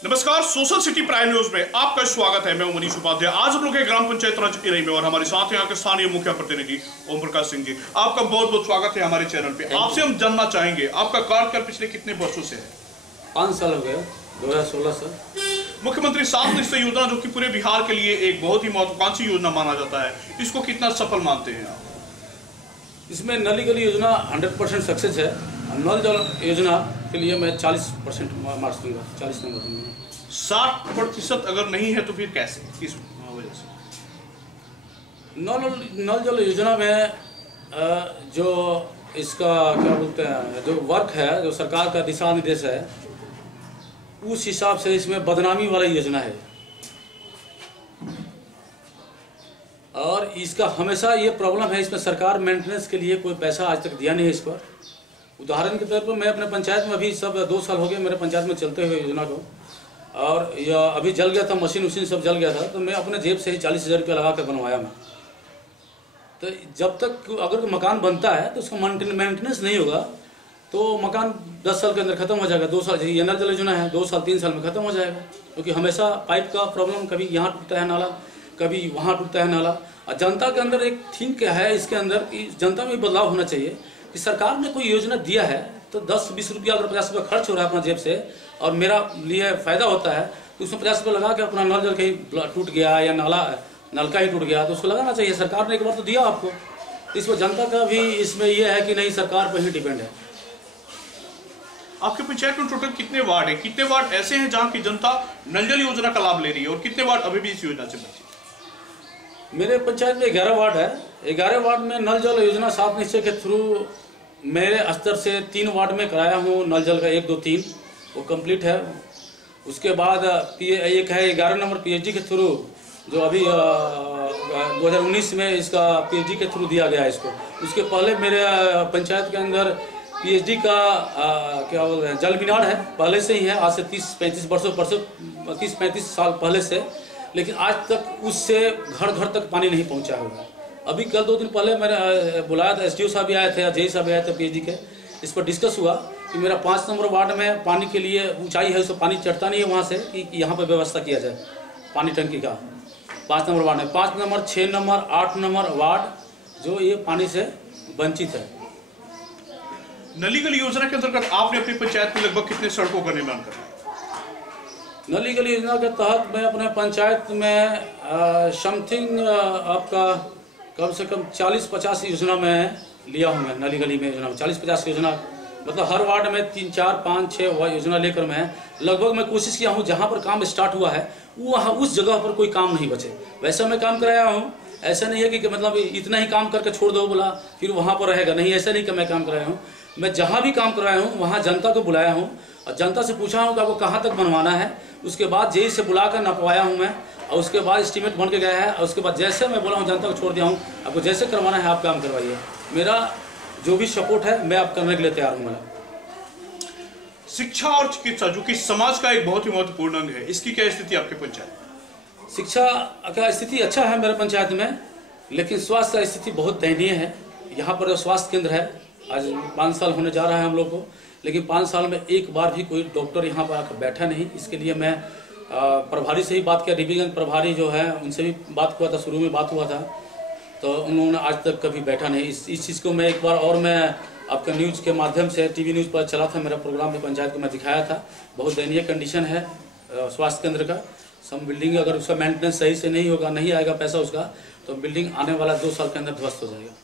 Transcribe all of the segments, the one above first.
नमस्कार, social city prime news में आपका स्वागत है। मैं हूं मनीष उपाध्याय। आज हम लोग के ग्राम पंचायत राज इरई में और हमारे साथ यहाँ के स्थानीय मुखिया प्रतिनिधि ओम प्रकाश सिंह जी, आपका बहुत बहुत स्वागत है हमारे चैनल पे। आपसे हम जानना चाहेंगे आपका कार्यकाल पिछले कितने वर्षों से है? 5 साल हो गए, 2016 से। मुख्यमंत्री 7 निश्चय योजना जो कि पूरे बिहार के लिए एक बहुत ही महत्वाकांक्षी योजना माना जाता है, इसको कितना सफल मानते हैं आप? इसमें नली गली योजना 100% सक्सेस है। नल जल योजना के लिए मैं 40% मार्क्स दूंगा, 40 नंबर दूंगा। 60% अगर नहीं है तो फिर कैसे, किस वजह से? नल जल योजना में जो इसका क्या बोलते हैं, जो वर्क है, जो सरकार का दिशा निर्देश है, उस हिसाब से इसमें बदनामी वाली योजना है। और इसका हमेशा ये प्रॉब्लम है, इसमें सरकार मेंटेनेंस के लिए कोई पैसा आज तक दिया नहीं है इस पर। उदाहरण के तौर पर मैं अपने पंचायत में अभी सब 2 साल हो गए मेरे पंचायत में चलते हुए योजना को, और यह अभी जल गया था, मशीन वशीन सब जल गया था, तो मैं अपने जेब से ही 40,000 रुपया लगा कर बनवाया मैं। तो जब तक अगर मकान बनता है तो उसका मेंटेनेंस नहीं होगा तो मकान 10 साल के अंदर खत्म हो जाएगा। 2 साल ये नल जल योजना है, 2 साल 3 साल में खत्म हो जाएगा, क्योंकि हमेशा पाइप का प्रॉब्लम, कभी यहाँ टूटता है नाला, कभी वहाँ टूटता है नाला। और जनता के अंदर एक थिंक क्या है इसके अंदर कि जनता में बदलाव होना चाहिए कि सरकार ने कोई योजना दिया है तो 10-20 रुपया अगर 50 रुपया खर्च हो रहा है अपना जेब से और मेरा लिए फायदा होता है तो उसमें 50 रुपया लगा के अपना नल जल कहीं टूट गया या नलका ही टूट गया तो उसको लगाना चाहिए। सरकार ने एक बार तो दिया आपको, इसमें जनता का भी इसमें यह है कि नहीं, सरकार पर ही डिपेंड है। आपके पंचायत में टोटल कितने वार्ड है? कितने वार्ड ऐसे हैं जहाँ की जनता नल जल योजना का लाभ ले रही है और कितने वार्ड अभी भी इस योजना से बचे? मेरे पंचायत में 11 वार्ड है। 11 वार्ड में नल जल योजना 7 निश्चय के थ्रू मेरे स्तर से 3 वार्ड में कराया हूँ। नल जल का 1, 2, 3 वो कंप्लीट है। उसके बाद एक है 11 नंबर पीएचडी के थ्रू, जो अभी 2019 में इसका पीएचडी के थ्रू दिया गया है इसको। उसके पहले मेरे पंचायत के अंदर पीएचडी का क्या बोलते हैं, जल मीनार है, पहले से ही है, आज से 30-35 साल पहले से, लेकिन आज तक उससे घर घर तक पानी नहीं पहुंचा हुआ। अभी कल 2 दिन पहले मैंने बुलाया था, एसडीओ साहब भी आए थे, जेई साहब भी आए थे पीएचडी के। इस पर डिस्कस हुआ कि मेरा 5 नंबर वार्ड में पानी के लिए ऊंचाई है, उसको पानी चढ़ता नहीं है वहाँ से, कि यहाँ पर व्यवस्था किया जाए पानी टंकी का। 5 नंबर वार्ड में 5 नंबर, 6 नंबर, 8 नंबर वार्ड जो ये पानी से वंचित है। नली गली योजना के अंतर्गत आपने अपनी पंचायत में लगभग कितने सड़कों का निर्माण कर? नली गली योजना के तहत मैं अपने पंचायत में समथिंग आपका कम से कम 40-50 योजना में लिया हूँ मैं। नली गली में योजना 40-50 योजना, मतलब हर वार्ड में 3, 4, 5, 6 योजना लेकर मैं लगभग मैं कोशिश किया हूँ जहाँ पर काम स्टार्ट हुआ है वहाँ उस जगह पर कोई काम नहीं बचे, वैसा मैं काम कराया हूँ। ऐसा नहीं है कि मतलब इतना ही काम करके छोड़ दो बोला फिर वहाँ पर रहेगा, नहीं, ऐसा नहीं कि मैं काम कराया हूँ। मैं जहाँ भी काम कराया हूँ वहाँ जनता को बुलाया हूँ और जनता से पूछा हूँ कि आपको कहाँ तक बनवाना है। उसके बाद जेई से बुलाकर नपवाया हूँ मैं, और उसके बाद एस्टीमेट बन के गया है, और उसके बाद जैसे मैं बोला हूँ जनता को छोड़ दिया हूँ, आपको जैसे करवाना है आप काम करवाइए। मेरा जो भी सपोर्ट है मैं आप करने के लिए तैयार हूँ। शिक्षा और चिकित्सा जो कि समाज का एक बहुत ही महत्वपूर्ण अंग है, इसकी क्या स्थिति आपके पंचायत? शिक्षा का स्थिति अच्छा है मेरे पंचायत में, लेकिन स्वास्थ्य का स्थिति बहुत दयनीय है। यहाँ पर स्वास्थ्य केंद्र है, आज 5 साल होने जा रहा है हम लोग को, लेकिन 5 साल में एक बार भी कोई डॉक्टर यहाँ पर आकर बैठा नहीं। इसके लिए मैं प्रभारी से ही बात किया, डिवीजन प्रभारी जो है उनसे भी बात हुआ था, शुरू में बात हुआ था, तो उन्होंने आज तक कभी बैठा नहीं। इस चीज़ को मैं एक बार और मैं आपके न्यूज़ के माध्यम से, टीवी न्यूज़ पर चला था मेरा प्रोग्राम, भी पंचायत को मैं दिखाया था। बहुत दयनीय कंडीशन है स्वास्थ्य केंद्र का। सब बिल्डिंग अगर उसका मेंटेनेंस सही से नहीं होगा, नहीं आएगा पैसा उसका, तो बिल्डिंग आने वाला 2 साल के अंदर ध्वस्त हो जाएगा।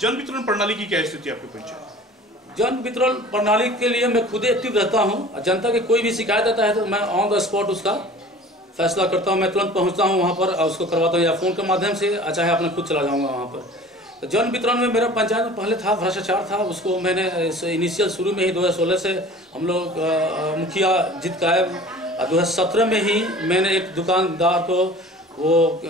जन वितरण प्रणाली की क्या स्थिति आपके पंचायत? जन वितरण प्रणाली के लिए मैं खुद एक्टिव रहता हूं। जनता की कोई भी शिकायत आता है तो मैं ऑन द स्पॉट उसका फैसला करता हूं। मैं तुरंत पहुंचता हूं वहां पर और उसको करवाता हूं, या फ़ोन के माध्यम से, चाहे अपने खुद चला जाऊंगा वहां पर। तो जन वितरण में मेरा पंचायत में पहले था भ्रष्टाचार था, उसको मैंने इनिशियल शुरू में ही 2016 से हम लोग मुखिया जीत का है। 2017 में ही मैंने एक दुकानदार को वो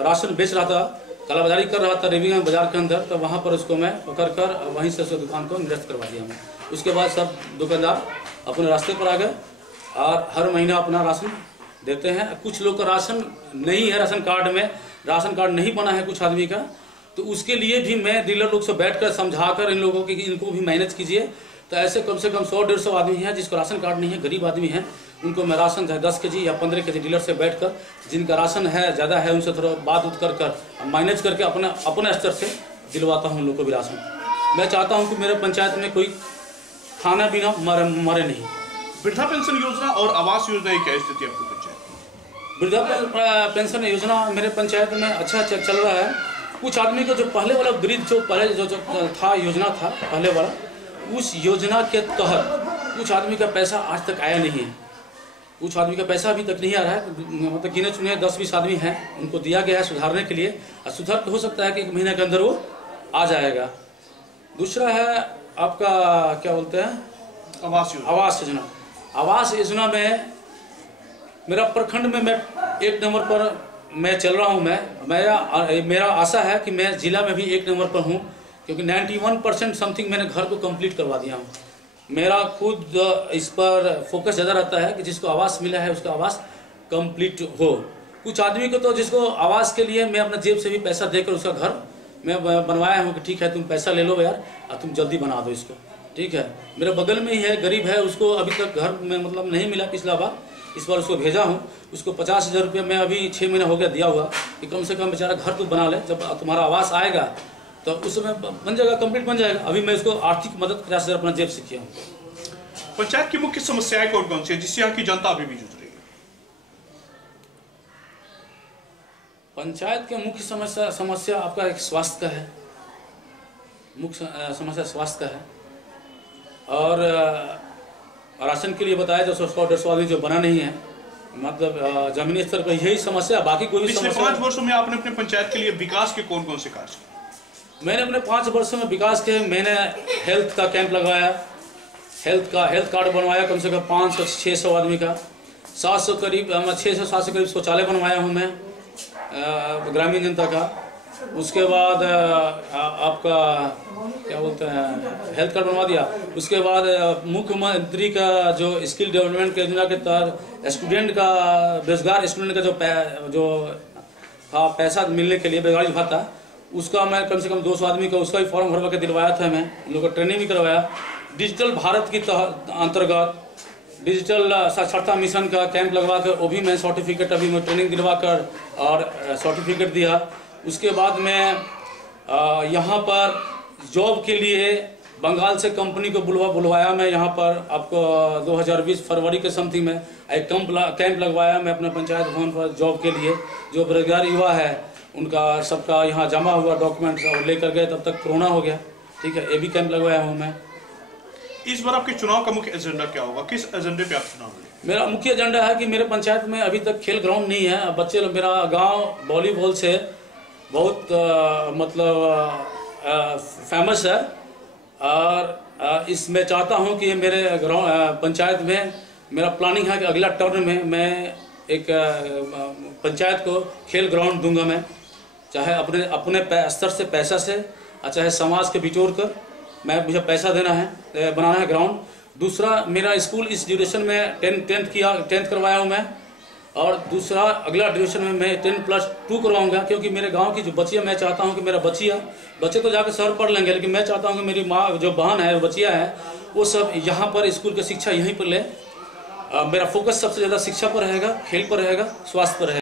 राशन बेच रहा था, कालाबाजारी कर रहा था रेवीगंज बाजार के अंदर, तो वहाँ पर उसको मैं पकड़ कर वहीं से उसको दुकान को निरस्त करवा दिया मैं। उसके बाद सब दुकानदार अपने रास्ते पर आ गए और हर महीना अपना राशन देते हैं। कुछ लोग का राशन नहीं है, राशन कार्ड में राशन कार्ड नहीं बना है कुछ आदमी का, तो उसके लिए भी मैं डीलर लोग से बैठकर समझाकर इन लोगों की इनको भी मैनेज कीजिए। तो ऐसे कम से कम 100-150 आदमी हैं जिसको राशन कार्ड नहीं है, गरीब आदमी हैं, उनको मैं राशन 10 केजी या 15 केजी डीलर से बैठकर, जिनका राशन है ज़्यादा है, उनसे थोड़ा बात उत कर मैनेज करके अपने स्तर से दिलवाता हूँ उन लोग को भी राशन। मैं चाहता हूँ कि मेरे पंचायत में कोई खाना पीना मरे नहीं। वृद्धा पेंशन योजना और आवास योजना की क्या स्थिति है आपकी पंचायत में? वृद्धा पेंशन योजना मेरे पंचायत में अच्छा चल रहा है। कुछ आदमी को जो पहले वाला वृद्ध जो पहले जो था योजना था पहले वाला, उस योजना के तहत कुछ आदमी का पैसा आज तक आया नहीं है। कुछ आदमी का पैसा अभी तक नहीं आ रहा है, मतलब गिने चुने 10-20 आदमी हैं, उनको दिया गया है सुधारने के लिए, और सुधार हो सकता है कि 1 महीने के अंदर वो आ जाएगा। दूसरा है आपका क्या बोलते हैं, आवास योजना। आवास योजना में मेरा प्रखंड में मैं 1 नंबर पर मैं चल रहा हूँ। मेरा आशा है कि मैं जिला में भी 1 नंबर पर हूँ, क्योंकि 91% समथिंग मैंने घर को कंप्लीट करवा दिया हूँ। मेरा खुद इस पर फोकस ज़्यादा रहता है कि जिसको आवास मिला है उसका आवास कंप्लीट हो। कुछ आदमी को तो जिसको आवास के लिए मैं अपने जेब से भी पैसा देकर उसका घर मैं बनवाया हूँ कि ठीक है तुम पैसा ले लो यार और तुम जल्दी बना दो इसको, ठीक है। मेरे बगल में ही है, गरीब है, उसको अभी तक घर में मतलब नहीं मिला पिछला बार, इस बार उसको भेजा हूँ। उसको 50,000 रुपये मैं अभी 6 महीना हो गया दिया हुआ कि कम से कम बेचारा घर तो बना ले, जब तुम्हारा आवास आएगा तो उस समय बन जाएगा, कंप्लीट बन जाएगा। अभी मैं उसको आर्थिक मदद 50,000 अपना जेब से किया हूँ। पंचायत की मुख्य समस्याएं कौन कौन सी है जिससे यहाँ की जनता अभी भी जूझ रही है? पंचायत के मुख्य समस्या आपका एक स्वास्थ्य का है, मुख्य समस्या स्वास्थ्य का है। और राशन के लिए बताया जो 100-150 आदमी जो बना नहीं है, मतलब जमीनी स्तर पर यही समस्या, बाकी कोई भी पिछले समस्या। 5 वर्षों में आपने अपने पंचायत के लिए विकास के कौन कौन से कार्य किए? मैंने अपने 5 वर्षों में विकास के मैंने हेल्थ का कैंप लगवाया, हेल्थ कार्ड बनवाया कम से कम 500-600 आदमी का, 700 करीब 600-700 करीब शौचालय बनवाया हूँ मैं ग्रामीण जनता का। उसके बाद आपका क्या बोलते हैं हेल्थ कार्ड बनवा दिया। उसके बाद मुख्यमंत्री का जो स्किल डेवलपमेंट योजना के तहत स्टूडेंट का बेरोजगार स्टूडेंट का जो था पैसा मिलने के लिए बेरोजगारी भत्ता, उसका मैं कम से कम 200 आदमी का उसका भी फॉर्म भरवा के दिलवाया था। मैं उन लोगों को ट्रेनिंग भी करवाया। डिजिटल भारत की अंतर्गत डिजिटल साक्षरता मिशन का कैंप लगवा कर वो भी मैं सर्टिफिकेट अभी मैं ट्रेनिंग दिलवा कर और सर्टिफिकेट दिया। उसके बाद मैं यहाँ पर जॉब के लिए बंगाल से कंपनी को बुलवाया मैं यहाँ पर आपको 2020 फरवरी के समथिंग में एक कैंप लगवाया मैं अपने पंचायत भवन पर जॉब के लिए। जो बेरोजगार युवा है उनका सबका यहाँ जमा हुआ डॉक्यूमेंट्स और लेकर गए, तब तक कोरोना हो गया, ठीक है। ये भी कैंप लगवाया हूँ मैं। इस बार आपके चुनाव का मुख्य एजेंडा क्या होगा? किस एजेंडे पे आप चुनाव लड़ेंगे? मेरा मुख्य एजेंडा है कि मेरे पंचायत में अभी तक खेल ग्राउंड नहीं है। बच्चे लोग, मेरा गांव वॉलीबॉल से बहुत मतलब फेमस है, और इसमें चाहता हूं कि मेरे पंचायत में मेरा प्लानिंग है कि अगला टर्म में मैं एक पंचायत को खेल ग्राउंड दूंगा। मैं चाहे अपने स्तर से पैसा से और चाहे समाज के बिटोर कर मुझे पैसा देना है, बनाना है ग्राउंड। दूसरा मेरा स्कूल इस ड्यूरेशन में 10th करवाया हूँ मैं, और दूसरा अगला ड्यूरेशन में मैं 10+2 करवाऊंगा, क्योंकि मेरे गांव की जो बच्चियाँ, मैं चाहता हूँ कि मेरा बच्चे तो जाकर शहर पढ़ लेंगे, लेकिन मैं चाहता हूँ कि मेरी माँ जो बहन है, बच्चियाँ हैं, वो सब यहाँ पर स्कूल की शिक्षा यहीं पर ले। मेरा फोकस सबसे ज़्यादा शिक्षा पर रहेगा, खेल पर रहेगा, स्वास्थ्य पर रहेगा।